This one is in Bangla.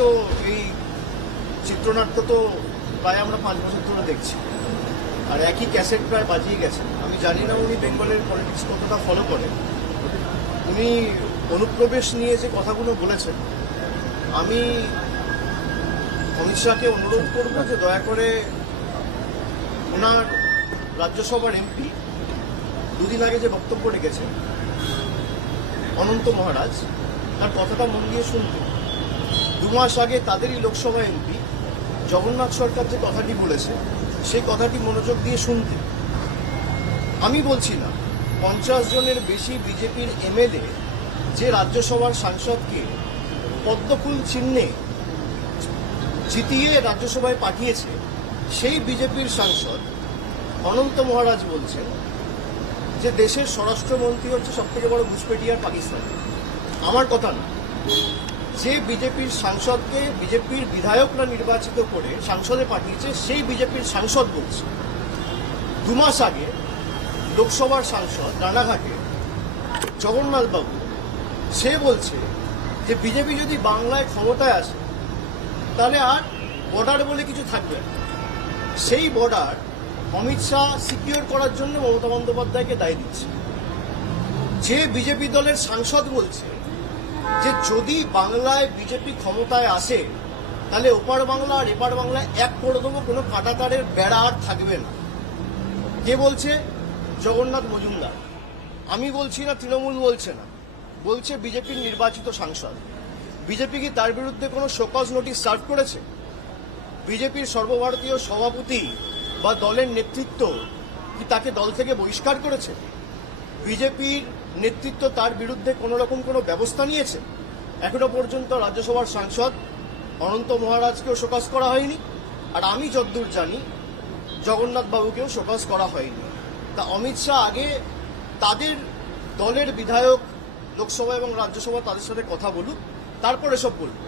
তো এই চিত্রনাট্য তো প্রায় আমরা 5 বছর ধরে দেখছি, আর একই ক্যাসেট প্রায় বাজিয়ে গেছে। আমি জানি না উনি বেঙ্গলের পলিটিক্স কতটা ফলো করেন। উনি অনুপ্রবেশ নিয়ে যে কথাগুলো বলেছেন, আমি অমিত শাহকে অনুরোধ করব যে দয়া করে ওনার রাজ্যসভার এমপি দুদিন আগে যে বক্তব্য রেখেছেন অনন্ত মহারাজ, তার কথাটা মন দিয়ে শুনতে। 2 মাস আগে তাদেরই লোকসভা এমপি জগন্নাথ সরকার যে কথাটি বলেছে সেই কথাটি মনোযোগ দিয়ে শুনতে। আমি বলছি না 50 জনের বেশি বিজেপির এমএলএ যে রাজ্যসভার সাংসদকে পদ্মফুল চিহ্নে জিতিয়ে রাজ্যসভায় পাঠিয়েছে, সেই বিজেপির সাংসদ অনন্ত মহারাজ বলছেন যে দেশের স্বরাষ্ট্রমন্ত্রী হচ্ছে সবথেকে বড় ঘুষপেটিয়ার পাকিস্তান। আমার কথা না, যে বিজেপির সাংসদকে বিজেপির বিধায়করা নির্বাচিত করে সংসদে পাঠিয়েছে সেই বিজেপির সাংসদ বলছে। 2 মাস আগে লোকসভার সাংসদ রানাঘাটে জগন্নাথ বাবু, সে বলছে যে বিজেপি যদি বাংলায় ক্ষমতায় আসে তাহলে আর বর্ডার বলে কিছু থাকবে না। সেই বর্ডার অমিত শাহ সিকিউর করার জন্য মমতা বন্দ্যোপাধ্যায়কে দায় দিচ্ছে। যে বিজেপি দলের সাংসদ বলছে যে যদি বাংলায় বিজেপি ক্ষমতায় আসে তাহলে ওপার বাংলা আর এপার বাংলা এক করে দেবো, কোনো কাঁটাতারের বেড়া আর থাকবে না। কে বলছে? জগন্নাথ মজুমদার। আমি বলছি না, তৃণমূল বলছে না, বলছে বিজেপির নির্বাচিত সাংসদ। বিজেপি কি তার বিরুদ্ধে কোনো শোকজ নোটিশ সার্ভ করেছে? বিজেপির সর্বভারতীয় সভাপতি বা দলের নেতৃত্ব কি তাকে দল থেকে বহিষ্কার করেছে? বিজেপির নেতৃত্ব তার বিরুদ্ধে কোনো রকম কোনো ব্যবস্থা নিয়েছে? এখনো পর্যন্ত রাজ্যসভার সাংসদ অনন্ত মহারাজকেও শোকজ করা হয়নি, আর আমি যতদূর জানি জগন্নাথ বাবুকেও শোকজ করা হয়নি। তা অমিত শাহ আগে তাদের দলের বিধায়ক লোকসভা এবং রাজ্যসভা তাদের সাথে কথা বলুক, তারপর এসব বলুক।